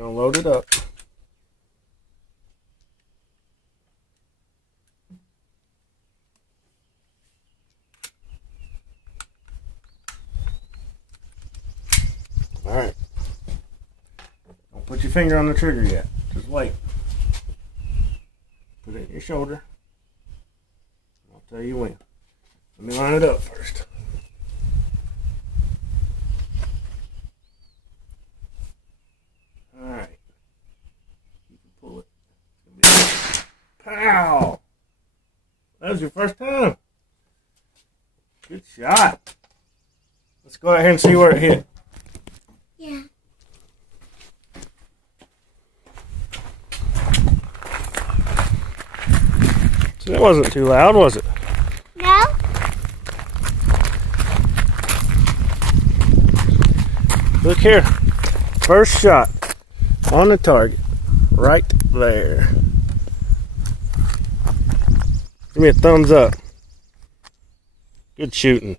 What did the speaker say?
Gonna load it up. Alright. Don't put your finger on the trigger yet. Just wait. Put it in your shoulder. I'll tell you when. Let me line it up first. Alright. You can pull it. Pow! That was your first time. Good shot. Let's go out here and see where it hit. Yeah. So that wasn't too loud, was it? No? Look here. First shot on the target. Right there. Give me a thumbs up. Good shooting.